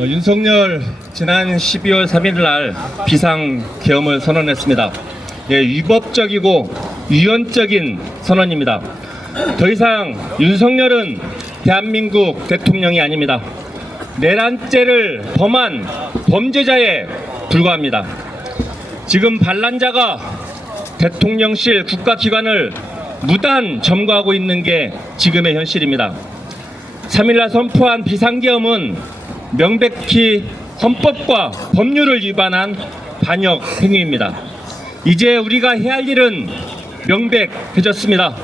윤석열 지난 12월 3일 날 비상계엄을 선언했습니다. 위법적이고 위헌적인 선언입니다. 더 이상 윤석열은 대한민국 대통령이 아닙니다. 내란죄를 범한 범죄자에 불과합니다. 지금 반란자가 대통령실 국가기관을 무단 점거하고 있는 게 지금의 현실입니다. 3일날 선포한 비상계엄은 명백히 헌법과 법률을 위반한 반역 행위입니다. 이제 우리가 해야 할 일은 명백해졌습니다.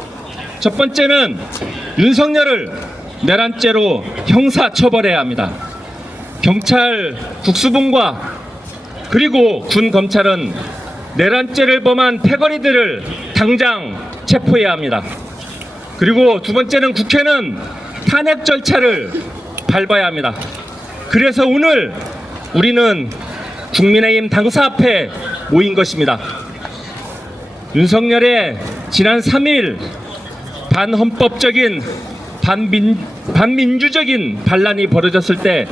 첫 번째는 윤석열을 내란죄로 형사처벌해야 합니다. 경찰 국수본과 그리고 군 검찰은 내란죄를 범한 패거리들을 당장 체포해야 합니다. 그리고 두 번째는 국회는 탄핵 절차를 밟아야 합니다. 그래서 오늘 우리는 국민의힘 당사 앞에 모인 것입니다. 윤석열의 지난 3일 반헌법적인 반민주적인 반란이 벌어졌을 때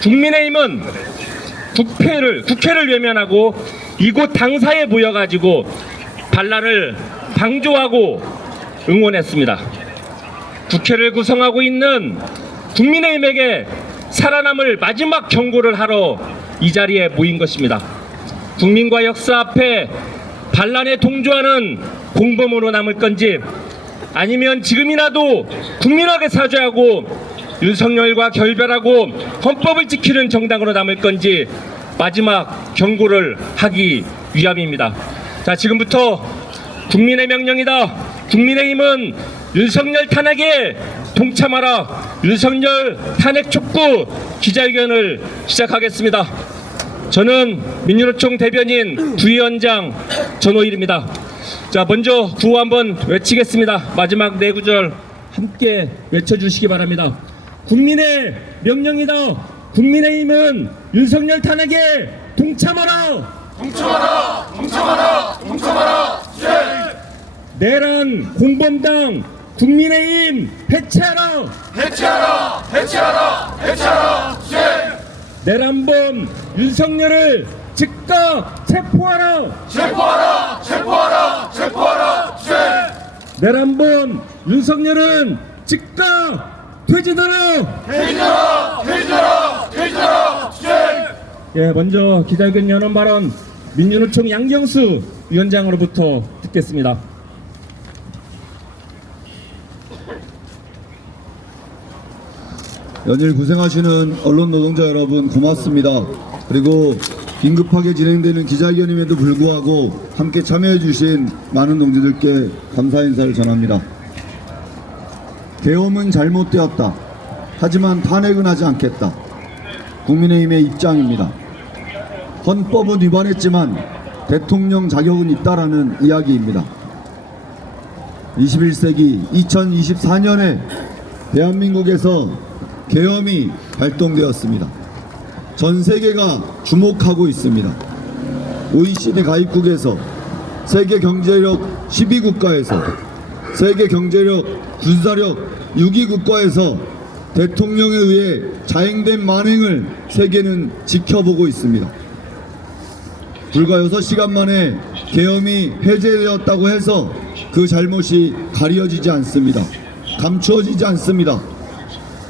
국민의힘은 국회를 외면하고 이곳 당사에 모여가지고 반란을 방조하고 응원했습니다. 국회를 구성하고 있는 국민의힘에게 살아남을 마지막 경고를 하러 이 자리에 모인 것입니다. 국민과 역사 앞에 반란에 동조하는 공범으로 남을 건지 아니면 지금이라도 국민에게 사죄하고 윤석열과 결별하고 헌법을 지키는 정당으로 남을 건지 마지막 경고를 하기 위함입니다. 자, 지금부터 국민의 명령이다. 국민의힘은 윤석열 탄핵에 동참하라. 윤석열 탄핵 촉구 기자회견을 시작하겠습니다. 저는 민주노총 대변인 부위원장 전호일입니다. 자, 먼저 구호 한번 외치겠습니다. 마지막 네 구절 함께 외쳐주시기 바랍니다. 국민의 명령이다. 국민의힘은 윤석열 탄핵에 동참하라. 동참하라! 동참하라! 동참하라! 내란 공범당 국민의힘 해체하라. 해체하라! 해체하라! 해체하라! 내란범 윤석열을 즉각 체포하라. 체포하라! 체포하라! 체포하라! 내란범 윤석열은 즉각 퇴진하라. 퇴진하라! 퇴진하라! 퇴진하라! 먼저 기자회견 여는 발언 민주노총 양경수 위원장으로부터 듣겠습니다. 연일 고생하시는 언론 노동자 여러분 고맙습니다. 그리고 긴급하게 진행되는 기자회견임에도 불구하고 함께 참여해 주신 많은 동지들께 감사 인사를 전합니다. 계엄은 잘못되었다. 하지만 탄핵은 하지 않겠다. 국민의힘의 입장입니다. 헌법은 위반했지만 대통령 자격은 있다라는 이야기입니다. 21세기 2024년에 대한민국에서 계엄이 발동되었습니다. 전 세계가 주목하고 있습니다. OECD 가입국에서 세계 경제력 12국가에서 세계 경제력 군사력 6위 국가에서 대통령에 의해 자행된 만행을 세계는 지켜보고 있습니다. 불과 6시간 만에 계엄이 해제되었다고 해서 그 잘못이 가려지지 않습니다. 감추어지지 않습니다.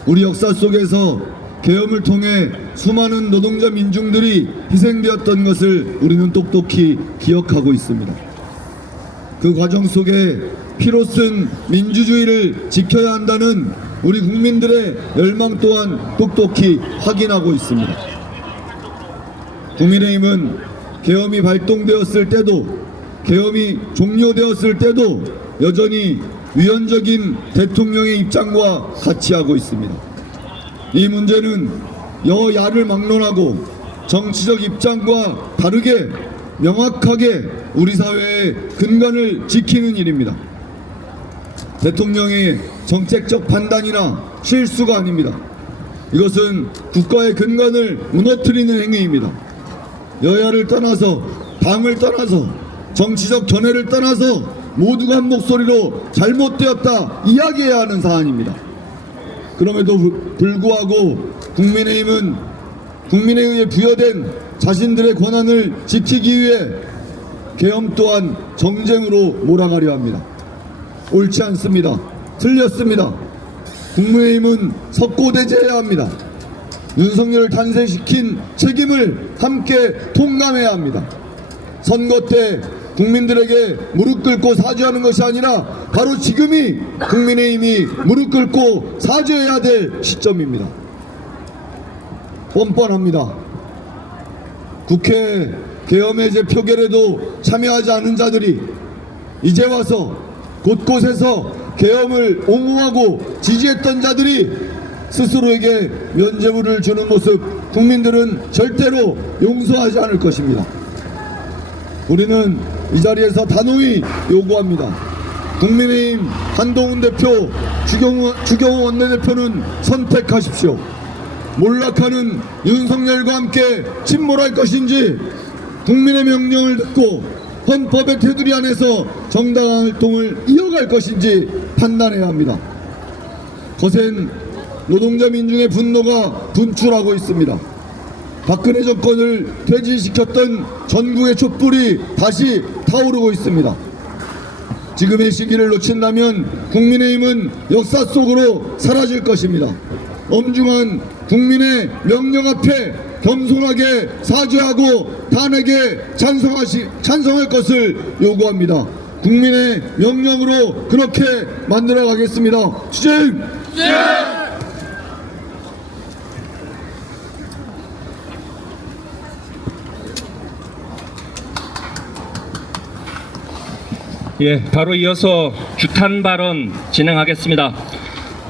우리 역사 속에서 계엄을 통해 수많은 노동자 민중들이 희생되었던 것을 우리는 똑똑히 기억하고 있습니다. 그 과정 속에 피로 쓴 민주주의를 지켜야 한다는 우리 국민들의 열망 또한 똑똑히 확인하고 있습니다. 국민의힘은 계엄이 발동되었을 때도 계엄이 종료되었을 때도 여전히 위헌적인 대통령의 입장과 같이 하고 있습니다. 이 문제는 여야를 막론하고 정치적 입장과 다르게 명확하게 우리 사회의 근간을 지키는 일입니다. 대통령의 정책적 판단이나 실수가 아닙니다. 이것은 국가의 근간을 무너뜨리는 행위입니다. 여야를 떠나서 당을 떠나서 정치적 견해를 떠나서 모두가 한 목소리로 잘못되었다 이야기해야 하는 사안입니다. 그럼에도 불구하고 국민의힘은 국민에 의해 부여된 자신들의 권한을 지키기 위해 계엄 또한 정쟁으로 몰아가려 합니다. 옳지 않습니다. 틀렸습니다. 국민의힘은 석고대죄해야 합니다. 윤석열을 탄생시킨 책임을 함께 통감해야 합니다. 선거 때 국민들에게 무릎 꿇고 사죄하는 것이 아니라 바로 지금이 국민의힘이 무릎 꿇고 사죄해야 될 시점입니다. 뻔뻔합니다. 국회 계엄해제 표결에도 참여하지 않은 자들이 이제 와서 곳곳에서 계엄을 옹호하고 지지했던 자들이 스스로에게 면죄부를 주는 모습 국민들은 절대로 용서하지 않을 것입니다. 우리는 이 자리에서 단호히 요구합니다. 국민의힘 한동훈 대표, 주경호 원내대표는 선택하십시오. 몰락하는 윤석열과 함께 침몰할 것인지 국민의 명령을 듣고 헌법의 테두리 안에서 정당한 활동을 이어갈 것인지 판단해야 합니다. 거센 노동자 민중의 분노가 분출하고 있습니다. 박근혜 정권을 퇴진시켰던 전국의 촛불이 다시 타오르고 있습니다. 지금의 시기를 놓친다면 국민의힘은 역사 속으로 사라질 것입니다. 엄중한 국민의 명령 앞에 겸손하게 사죄하고 탄핵에 찬성할 것을 요구합니다. 국민의 명령으로 그렇게 만들어 가겠습니다. 추진! 예, 바로 이어서 규탄 발언 진행하겠습니다.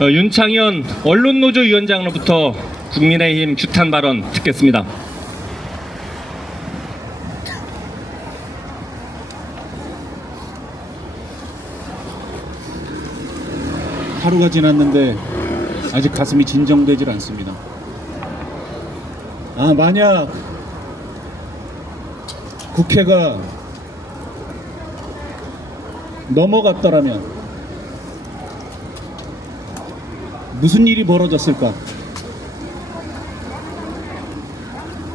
윤창현 언론노조 위원장으로부터 국민의힘 규탄 발언 듣겠습니다. 하루가 지났는데 아직 가슴이 진정되질 않습니다. 만약 국회가 넘어갔더라면 무슨 일이 벌어졌을까?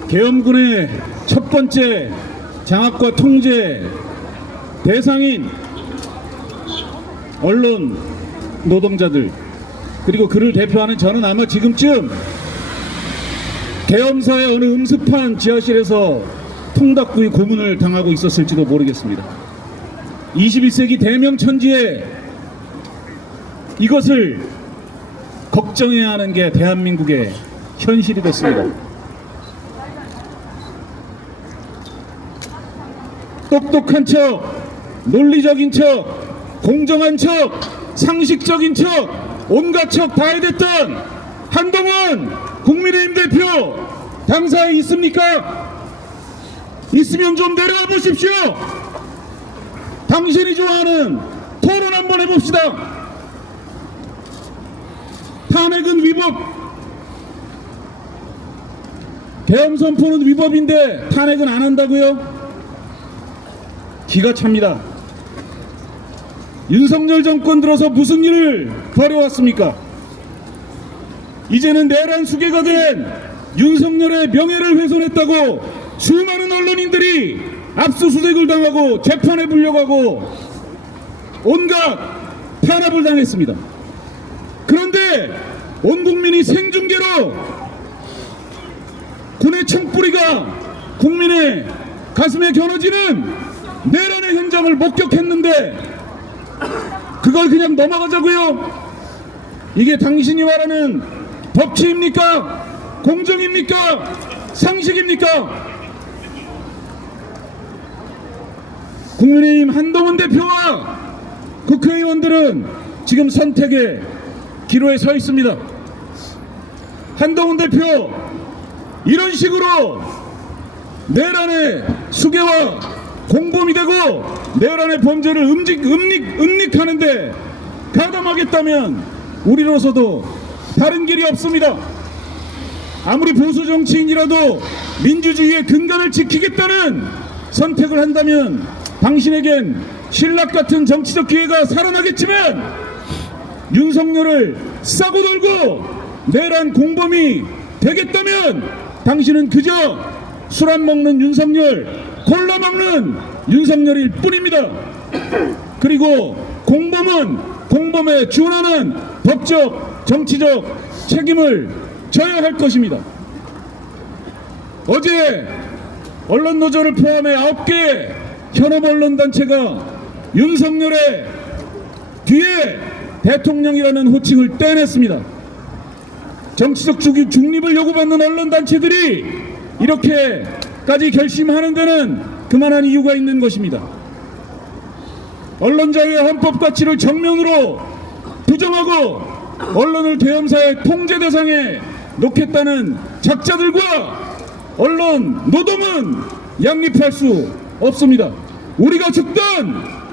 계엄군의 첫 번째 장악과 통제 대상인 언론 노동자들, 그리고 그를 대표하는 저는 아마 지금쯤 계엄사의 어느 음습한 지하실에서 통닭구이 고문을 당하고 있었을지도 모르겠습니다. 21세기 대명천지에 이것을 걱정해야 하는 게 대한민국의 현실이 됐습니다. 똑똑한 척, 논리적인 척, 공정한 척, 상식적인 척, 온갖 척 다 해댔던 한동훈 국민의힘 대표 당사에 있습니까? 있으면 좀 내려와 보십시오. 당신이 좋아하는 토론 한번 해봅시다. 탄핵은 위법, 계엄 선포는 위법인데 탄핵은 안 한다고요? 기가 찹니다. 윤석열 정권 들어서 무슨 일을 벌여왔습니까? 이제는 내란 수괴가 된 윤석열의 명예를 훼손했다고 수많은 언론인들이 압수수색을 당하고 재판에 불려가고 온갖 탄압을 당했습니다. 그런데 온 국민이 생중계로 군의 총뿌리가 국민의 가슴에 겨눠지는 내란의 현장을 목격했는데 그걸 그냥 넘어가자고요? 이게 당신이 말하는 법치입니까? 공정입니까? 상식입니까? 국민의힘 한동훈 대표와 국회의원들은 지금 선택의 기로에 서 있습니다. 한동훈 대표, 이런 식으로 내란의 수괴와 공범이 되고 내란의 범죄를 음닉하는데 가담하겠다면 우리로서도 다른 길이 없습니다. 아무리 보수 정치인이라도 민주주의의 근간을 지키겠다는 선택을 한다면 당신에겐 신락 같은 정치적 기회가 살아나겠지만 윤석열을 싸고 돌고 내란 공범이 되겠다면 당신은 그저 술 안 먹는 윤석열, 콜라 먹는 윤석열일 뿐입니다. 그리고 공범에 준하는 법적, 정치적 책임을 져야 할 것입니다. 어제 언론노조를 포함해 9개 현업 언론단체가 윤석열의 뒤에 대통령이라는 호칭을 떼냈습니다. 정치적 중립을 요구받는 언론단체들이 이렇게까지 결심하는 데는 그만한 이유가 있는 것입니다. 언론자유의 헌법 가치를 정면으로 부정하고 언론을 대형사의 통제 대상에 놓겠다는 작자들과 언론 노동은 양립할 수 없습니다. 우리가 죽든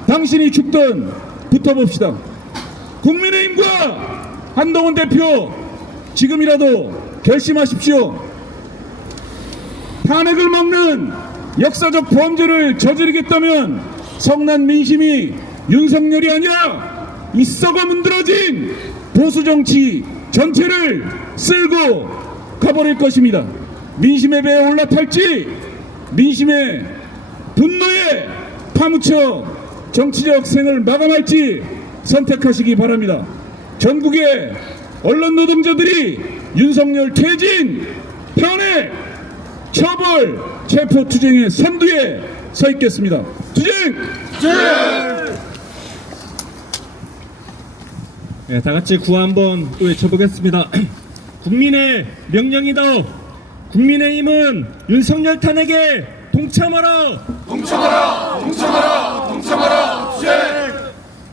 당신이 죽든 붙어봅시다. 국민의힘과 한동훈 대표 지금이라도 결심하십시오. 탄핵을 막는 역사적 범죄를 저지르겠다면 성난 민심이 윤석열이 아니라 이 썩어 문드러진 보수정치 전체를 쓸고 가버릴 것입니다. 민심의 배에 올라탈지 민심의 분노에 파묻혀 정치적 생을 마감할지 선택하시기 바랍니다. 전국의 언론 노동자들이 윤석열 퇴진, 탄핵, 처벌, 체포 투쟁의 선두에 서 있겠습니다. 투쟁! 네, 다 같이 구호 한번 또 외쳐보겠습니다. 국민의 명령이다. 국민의힘은 윤석열 탄핵에 동참하라. 동참하라. 동참하라. 동참하라. 투쟁.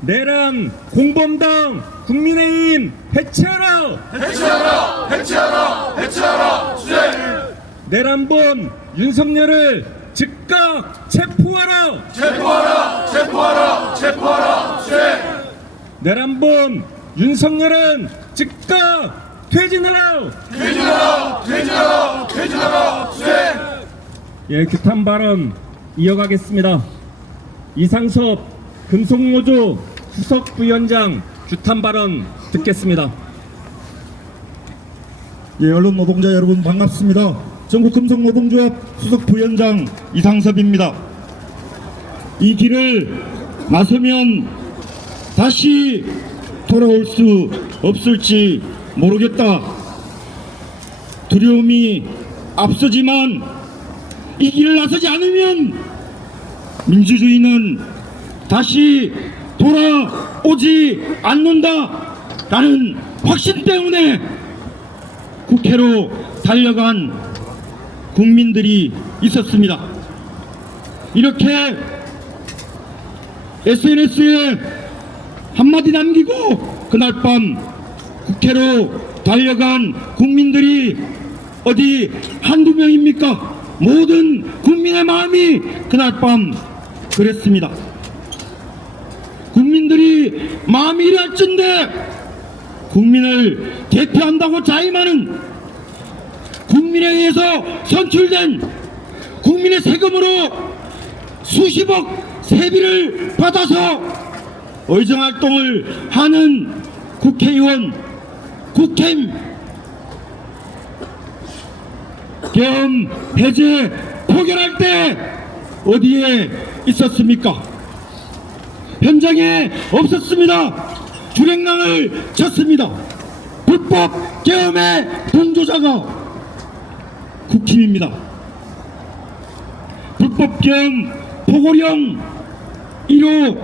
내란 공범당 국민의힘 해체하라. 해체하라. 해체하라. 해체하라. 투쟁. 내란범 윤석열을 즉각 체포하라. 체포하라. 체포하라. 체포하라. 투쟁. 내란범 윤석열은 즉각 퇴진하라. 퇴진하라. 퇴진하라. 퇴진하라. 투쟁. 예, 규탄 발언 이어가겠습니다. 이상섭 금속노조 수석 부위원장 규탄 발언 듣겠습니다. 예, 언론 노동자 여러분 반갑습니다. 전국 금속노동조합 수석 부위원장 이상섭입니다. 이 길을 나서면 다시 돌아올 수 없을지 모르겠다. 두려움이 앞서지만 이 길을 나서지 않으면 민주주의는 다시 돌아오지 않는다라는 확신 때문에 국회로 달려간 국민들이 있었습니다. 이렇게 SNS에 한마디 남기고 그날 밤 국회로 달려간 국민들이 어디 한두 명입니까? 모든 국민의 마음이 그날 밤 그랬습니다. 국민들이 마음이 이랄진데 국민을 대표한다고 자임하는 국민에 의해서 선출된 국민의 세금으로 수십억 세비를 받아서 의정활동을 하는 국회의원, 국힘 계엄 해제 포결할 때 어디에 있었습니까? 현장에 없었습니다. 주랭랑을 쳤습니다. 불법 계엄의 동조자가 국힘입니다. 불법 계엄 포고령 1호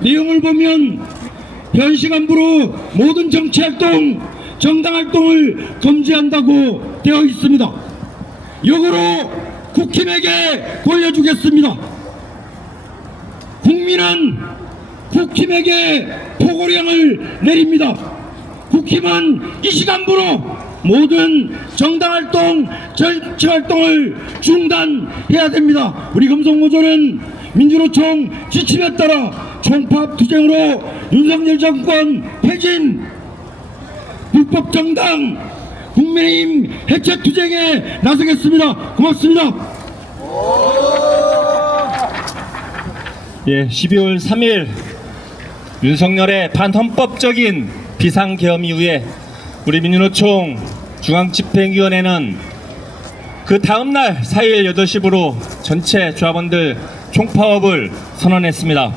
내용을 보면 현 시간부로 모든 정치활동, 정당활동을 금지한다고 되어 있습니다. 역으로 국힘에게 돌려주겠습니다. 국민은 국힘에게 포고령을 내립니다. 국힘은 이 시간부로 모든 정당활동, 정치활동을 중단해야 됩니다. 우리 금속노조는 민주노총 지침에 따라 총파업투쟁으로 윤석열 정권 퇴진, 불법정당 국민의힘 해체투쟁에 나서겠습니다. 고맙습니다. 예, 12월 3일 윤석열의 반헌법적인 비상계엄 이후에 우리 민주노총 중앙집행위원회는 그 다음날 4일 8시부로 전체 조합원들 총파업을 선언했습니다.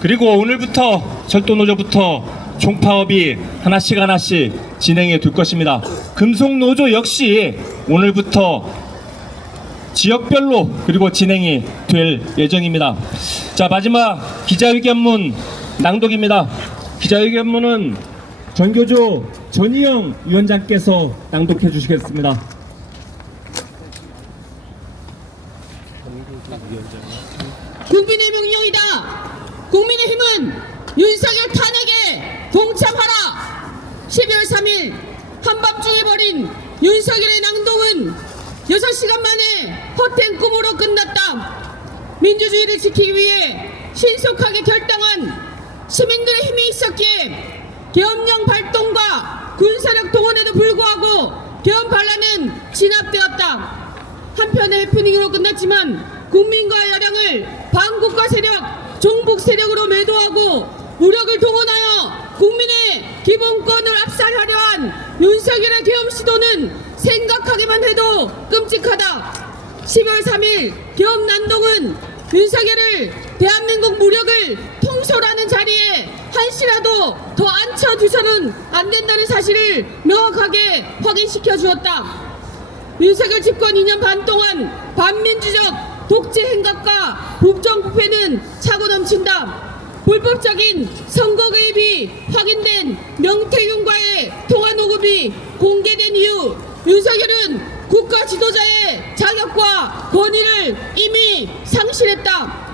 그리고 오늘부터 철도노조부터 총파업이 하나씩 진행해 둘 것입니다. 금속노조 역시 오늘부터 지역별로 그리고 진행이 될 예정입니다. 자, 마지막 기자회견문 낭독입니다. 기자회견문은 전교조 전희영 위원장께서 낭독해 주시겠습니다. 국민의 명령이다. 국민의힘은 윤석열 탄핵에 동참하라. 12월 3일 한밤중에 벌인 윤석열의 낭독은 6시간 만에 헛된 꿈으로 끝났다. 민주주의를 지키기 위해 신속하게 결당한 시민들의 힘이 있었기에 계엄령 발동과 군사력 동원에도 불구하고 계엄 반란은 진압되었다. 한편의 해프닝으로 끝났지만 국민과 야당을 반국가 세력, 종북 세력으로 매도하고 무력을 동원하여 국민의 기본권을 압살하려 한 윤석열의 계엄 시도는 생각하기만 해도 끔찍하다. 12월 3일 계엄 난동은 윤석열을 대한민국 무력을 통솔하는 자리에 한시라도 더 앉혀두서는 안 된다는 사실을 명확하게 확인시켜 주었다. 윤석열 집권 2년 반 동안 반민주적 독재 행각과 부정부패는 차고 넘친다. 불법적인 선거 개입이 확인된 명태균과의 통화 녹음이 공개된 이후 윤석열은 국가 지도자의 자격과 권위를 이미 상실했다.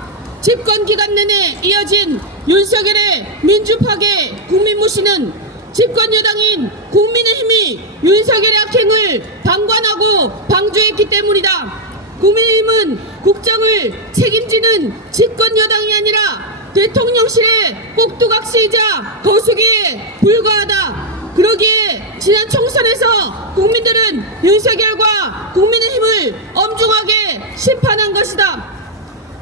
집권 기간 내내 이어진 윤석열의 민주파괴 국민무시는 집권 여당인 국민의힘이 윤석열의 악행을 방관하고 방조했기 때문이다. 국민의힘은 국정을 책임지는 집권 여당이 아니라 대통령실의 꼭두각시이자 거수기에 불과하다. 그러기에 지난 총선에서 국민들은 윤석열과 국민의힘을 엄중하게 심판한 것이다.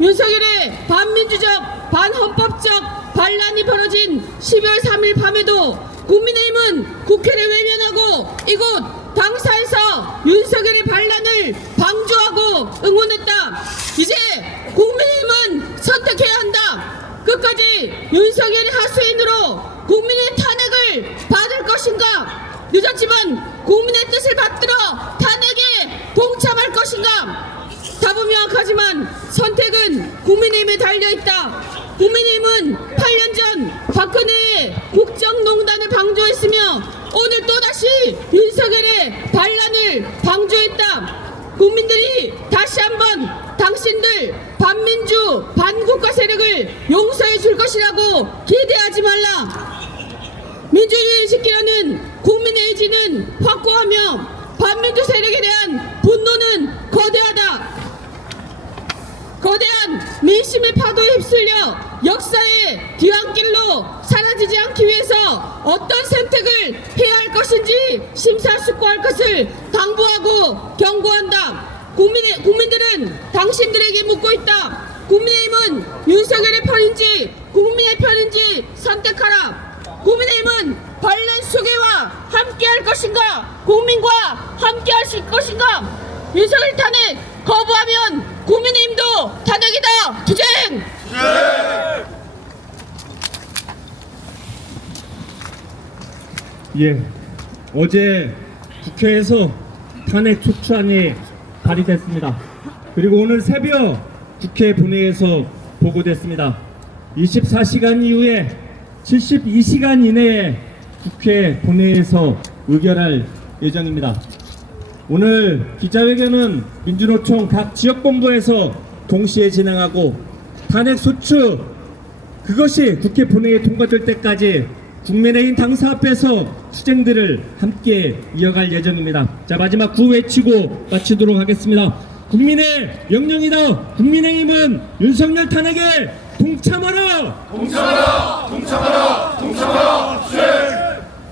윤석열의 반민주적, 반헌법적 반란이 벌어진 12월 3일 밤에도 국민의힘은 국회를 외면하고 이곳 당사에서 윤석열의 반란을 방조하고 응원했다. 이제 국민의힘은 선택해야 한다. 끝까지 윤석열의 하수인으로 국민의 탄핵을 받을 것인가? 늦었지만 국민의 뜻을 받들어 탄핵에 동참할 것인가? 답은 명확하지만 선택은 국민의힘에 달려있다. 국민의힘은 8년 전 박근혜의 국정농단을 방조했으며 오늘 또다시 윤석열의 반란을 방조했다. 국민들이 다시 한번 당신들 반민주 반국가 세력을 용서해 줄 것이라고 기대하지 말라. 민주주의를 지키려는 국민의 의지는 확고하며 반민주 세력에 대한 분노는 거대하다. 거대한 민심의 파도에 휩쓸려 역사의 뒤안길로 사라지지 않기 위해서 어떤 선택을 해야 할 것인지 심사숙고할 것을 당부하고 경고한다. 국민들은 당신들에게 묻고 있다. 국민의힘은 윤석열의 편인지 국민의 편인지 선택하라. 국민의힘은 반란 수괴와 함께할 것인가? 국민과 함께할 것인가? 윤석열 탄핵 거부하면 국민의힘도 탄핵이다. 투쟁! 예, 어제 국회에서 탄핵 소추안이 발의됐습니다. 그리고 오늘 새벽 국회 본회의에서 보고됐습니다. 24시간 이후에 72시간 이내에 국회 본회의에서 의결할 예정입니다. 오늘 기자회견은 민주노총 각 지역본부에서 동시에 진행하고 탄핵 소추 그것이 국회 본회의에 통과될 때까지 국민의힘 당사 앞에서 투쟁들을 함께 이어갈 예정입니다. 자, 마지막 구호 외치고 마치도록 하겠습니다. 국민의 명령이다. 국민의힘은 윤석열 탄핵에 동참하라. 동참하라! 동참하라! 동참하라! 투쟁!